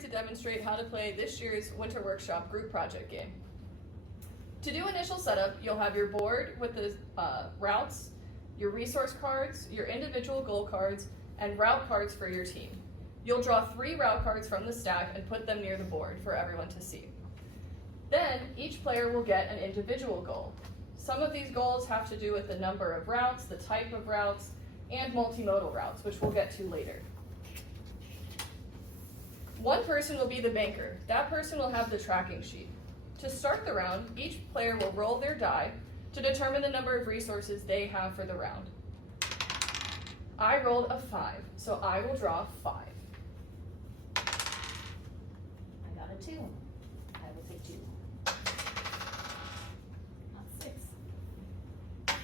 to demonstrate how to play this year's Winter Workshop group project game. To do initial setup, you'll have your board with the routes, your resource cards, your individual goal cards, and route cards for your team. You'll draw 3 route cards from the stack and put them near the board for everyone to see. Then, each player will get an individual goal. Some of these goals have to do with the number of routes, the type of routes, and multimodal routes, which we'll get to later. One person will be the banker. That person will have the tracking sheet. To start the round, each player will roll their die to determine the number of resources they have for the round. I rolled a 5, so I will draw 5. I got a 2. I will take 2. Not 6. I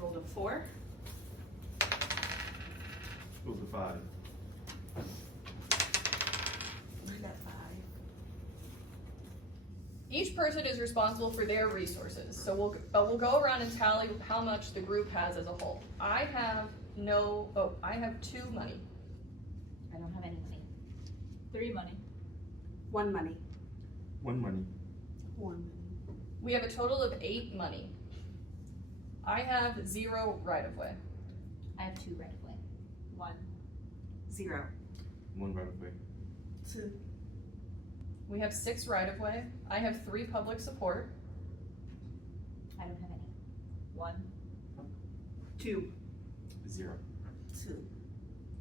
rolled a 4. Rolled a 5. Each person is responsible for their resources, so we'll go around and tally how much the group has as a whole. I have 2 money. I don't have any money. 3 money. 1 money. 1 money. 1 money. We have a total of 8 money. I have 0 right-of-way. I have 2 right of way. 1. 0. 1 right of way. 2. We have 6 right-of-way. I have 3 public support. I don't have any. 1. 2. 0. 2.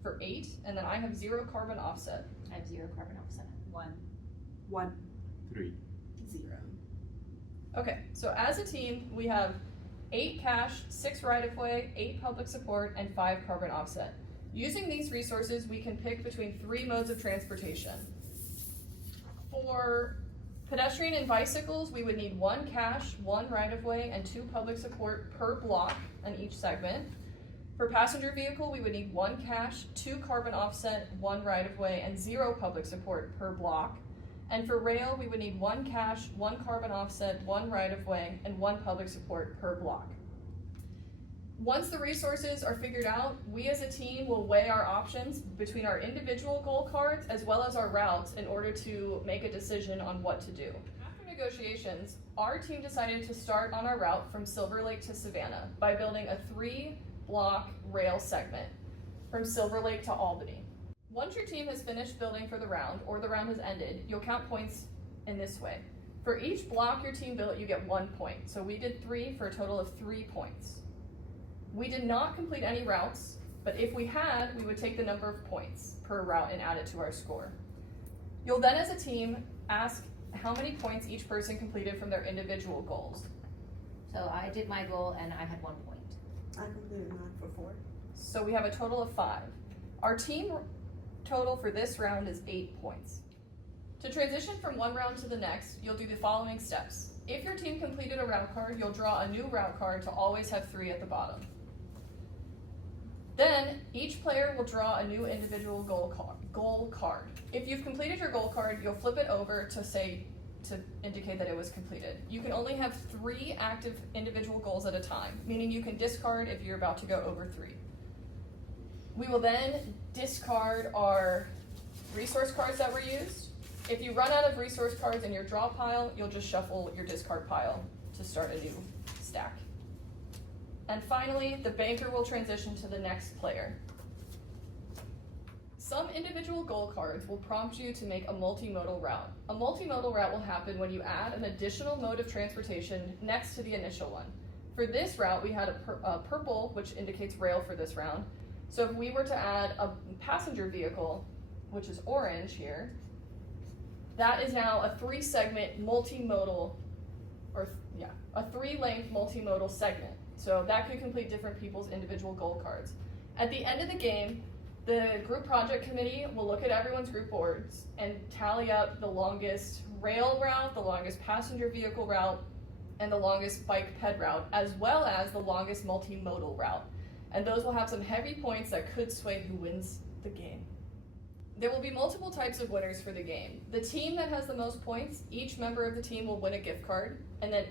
For 8, and then I have 0 carbon offset. I have 0 carbon offset. 1. 1. 3. 0. Okay, so as a team, we have 8 cash, 6 right-of-way, 8 public support, and 5 carbon offset. Using these resources, we can pick between 3 modes of transportation. For pedestrian and bicycles, we would need 1 cash, 1 right-of-way, and 2 public support per block on each segment. For passenger vehicle, we would need 1 cash, 2 carbon offset, 1 right-of-way, and 0 public support per block. And for rail, we would need 1 cash, 1 carbon offset, 1 right-of-way, and 1 public support per block. Once the resources are figured out, we as a team will weigh our options between our individual goal cards as well as our routes in order to make a decision on what to do. After negotiations, our team decided to start on our route from Silver Lake to Savannah by building a 3-block rail segment from Silver Lake to Albany. Once your team has finished building for the round, or the round has ended, you'll count points in this way. For each block your team built, you get 1 point. So we did 3 for a total of 3 points. We did not complete any routes, but if we had, we would take the number of points per route and add it to our score. You'll then, as a team, ask how many points each person completed from their individual goals. So I did my goal and I had 1 point. I completed mine for 4. So we have a total of 5. Our team total for this round is 8 points. To transition from one round to the next, you'll do the following steps. If your team completed a route card, you'll draw a new route card to always have 3 at the bottom. Then, each player will draw a new individual goal card. If you've completed your goal card, you'll flip it over to indicate that it was completed. You can only have 3 active individual goals at a time, meaning you can discard if you're about to go over 3. We will then discard our resource cards that were used. If you run out of resource cards in your draw pile, you'll just shuffle your discard pile to start a new stack. And finally, the banker will transition to the next player. Some individual goal cards will prompt you to make a multimodal route. A multimodal route will happen when you add an additional mode of transportation next to the initial one. For this route, we had a purple, which indicates rail for this round. So if we were to add a passenger vehicle, which is orange here, that is now a 3-segment multimodal, a 3-length multimodal segment. So that could complete different people's individual goal cards. At the end of the game, the group project committee will look at everyone's group boards and tally up the longest rail route, the longest passenger vehicle route, and the longest bike ped route, as well as the longest multimodal route. And those will have some heavy points that could sway who wins the game. There will be multiple types of winners for the game. The team that has the most points, each member of the team will win a gift card, and then